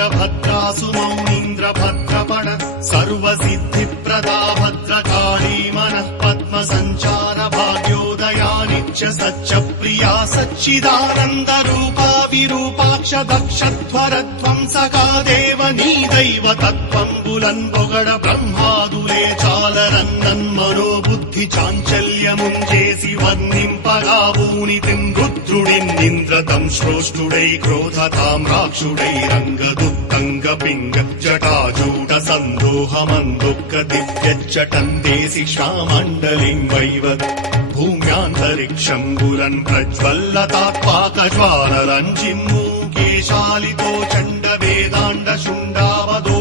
वीरभद्रासु मौनीन्द्रभद्रपण सर्वसिद्धिप्रदा भद्रकाली मनः पद्मसञ्चार भाग्योदया नित्य सच्चप्रिया सच्चिदानन्दरूपा विरूपाक्ष दक्षध्वरध्वंसका देव नी दैव तत्त्वम्बुलन् పొగడ బ్రహ్మాదులే చాలరన్నన్మనోబుద్ధి చాంచల్యముంచేసి వర్ణింపగా ఊనితిం రుద్రుడిన్నింద్రతం శ్రోష్ఠుడై క్రోధతాం రాక్షుడై రంగదుత్తంగ పింగ జటాజూట సందోహమందుఃఖ దివ్యచ్చటందేసి శ్వామండలిం వైవత్ భూమ్యాంతరిక్షంబులన్ ప్రజ్వల్లతాత్పాకజ్వాలరంజిమ్మూ కేశాలితో చండ వేదాండ శుండావదో